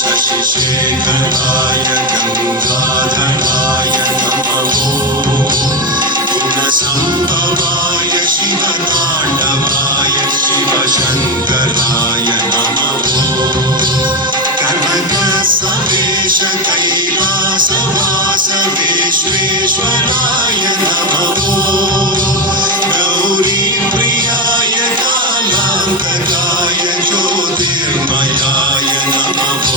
शशिशेखराय गङ्गाधराय नमः गुणसम्भवाय शिवताण्डवाय शिवशङ्कराय नमः कनकसवेश कैलासवास विश्वेश्वराय नमः गौरीप्रियाय कालान्तकाय ज्योतिर्मयाय नमः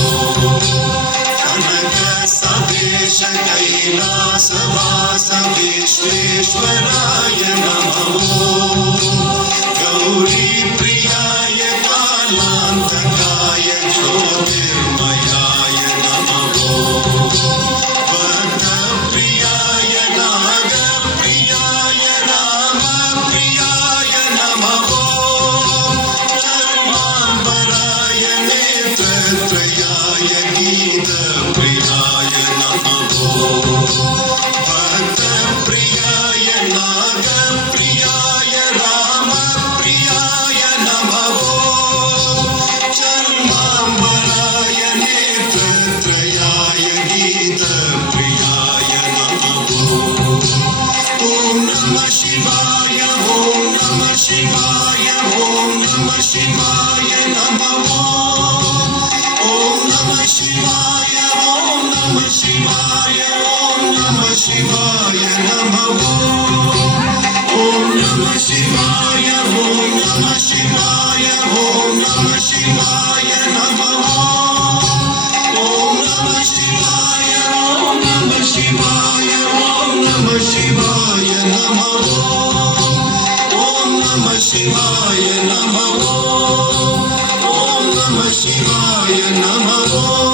कनकसवेश कैलासवास विश्वेश्वराय नमः गौरीप्रियाय कालान्तकाय ज्योतिर्मयाय नमः वरदप्रियाय नागप्रियाय रामप्रियाय नमः चर्माम्बराय नेत्रत्रयाय गीतप्रियाय नमः भक्तप्रियाय नागप्रियाय रामप्रियाय नमः चर्माम्बराय नेत्रत्रयाय गीतप्रियाय नमः ॐ नमः शिवाय ॐ नमः शिवाय ॐ नमः शिवाय नमः ॐ नमः शिवाय ॐ नमः शिवाय ॐ नमः शिवाय नमः ॐ नमः शिवाय ॐ नमः शिवाय ॐ नमः शिवाय नमः ॐ नमः शिवाय ॐ नमः शिवाय ॐ नमः शिवाय नमः ॐ नमः शिवाय नमः ॐ नमः शिवाय नमः